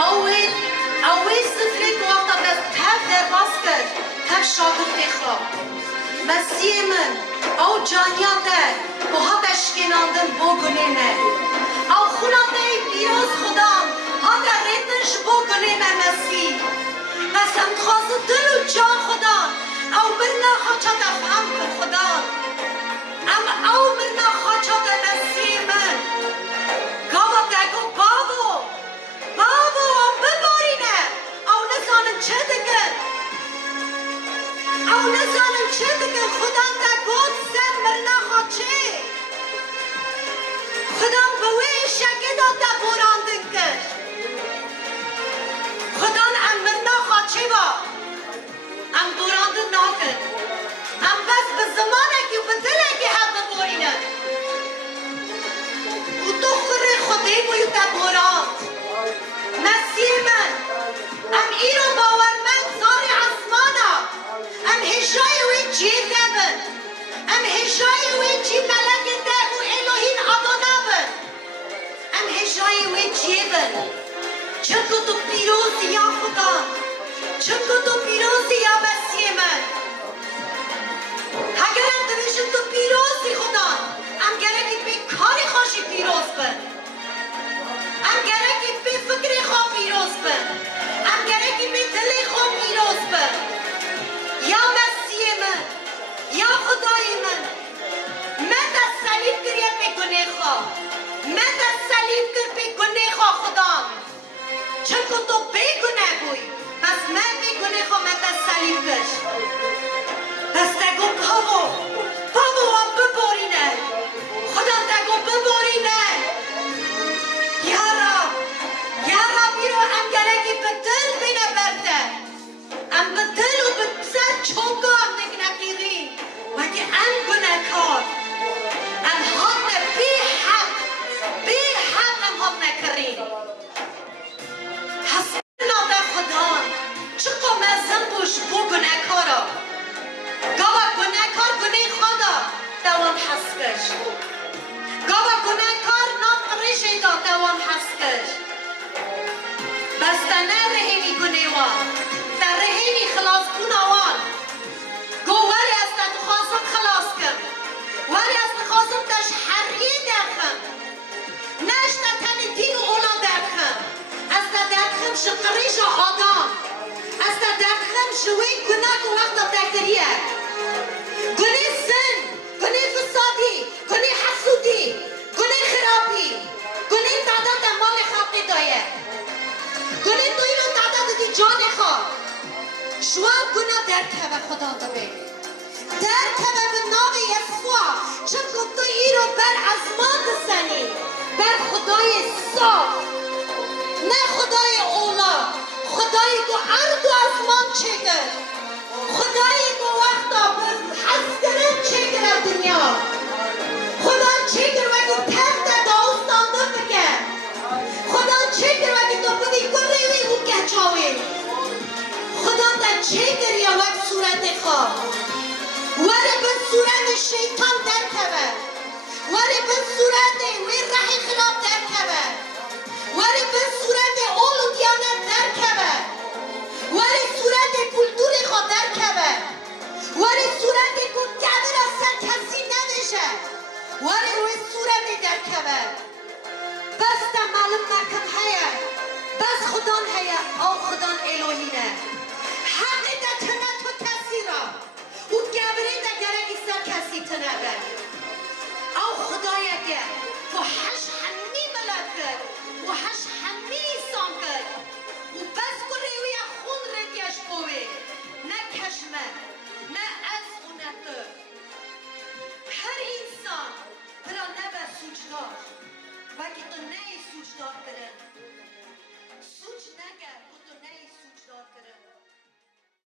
اوی سفره که وقتا بس تف در باز کرد تف شاگرد خواب مسیح من او جانیا در با ها بشکناندن با گنه نه او خونانده پیروز خدام ها در ریتنش با گنه نه مسیح بس هم خواست دل و جان خدا او برنا خواچا دفهم کن خدا او برنا خواچا در مسیح من گاوا دگو بابو ببارینه او نزانم چه دکن او نزانم چه دکن خدا دگود سر مرنا خواچه خدا بوی شکه داده براندن کش خدا ام مرنا خواچه با ام براندن ناکن ام بس به زمانه که به دله که هم ببارینه و تو خوره خوده بوی براند مسیح من ام ایرو باور من زار عصمانا ام هشای وی جی دبن ام هشای وی جی ملک دب و الهین آدانا بن ام هشای وی جی بن چکو تو پیروزی یا خدا چکو تو پیروزی یا مسیح من اگرم دویشم تو پیروزی خدا ام گرکی بی کاری خوشی پیروز بن ام گرکی بی فکری خواه پیروز بن ام گرکی بی دلی خواه پیروز بن یا مسیح من یا خدای من دست صلیب کریه بی گناه خواه دست صلیب کر بی گناه خواه خدا چنکو تو بی گناه بوی بس من بی گناه خواه دست صلیب کش بس تگو پاو هم ببارینه خدا تگو ببارینه یا رب بیرو ام گرکی به دل بینه برده ام به دل و به سر چونگا ام نکنه بیری وگه ام گناه کار ام حق بی حق ام حق نکرین حسن ناده خدا چقا مزم بوش بو گناه کارا گاوا گناه کار گناه خدا دوان حسکش گاوا گناه کار نام قریشه دا دوان حسکش بس تا نه رهیمی گناه وان تا رهیمی خلاص کن وان گو ولی از تا خواستم خلاص کن ولی از خواستم تاش حریه درخم نش تا تن دین و اولا درخم از تا درخم شقریش آدم از تا درخم شوی گناه که وقتا دکریه گناه زن گناه فسادی گناه حسودی گناه خرابی گناه تعداد مال خلقی دایه گناه توی رو تعداد دی جان خواه شواب گناه درکه خدا دبه درکه به نام یسوع چون تو ای رو بر ازمان دستنی بر خدای صاف نه خدای اولا خدایی که ارد و ازمان چگر خدایی که وقتا حسکرم چگر دنیا خدا چگر وقتی تفت داستانده بکن خدا چگر وقتی تو بدی کنیوی او کچاوی خدا تا چگر یا وقت صورت خواه ولی به صورت شیطان در کبه ولی به صورت وی رحی خلاف در کبه ولی به صورت اولو دیانت در کبه ولی صورت کلتور خواه در کبه ولی صورت کدر اصلا کسی نمیشه ولی روی صورت در کبه بس تا معلوم نکن هیا بس خدان هیا او خدان الهینه حقی در تنه تو کسی را او گبری در گرگی سر کسی تنه بر او خدای که تو هش همی ملک کرد و هش همی انسان کرد و بس کنه وی خون ردیش بوی نه کشمه نه از و نه تو هر انسان برا نبه سوچدار وگه تو نه سوچدار کرد سوچ نگر و تو نه سوچدار کرد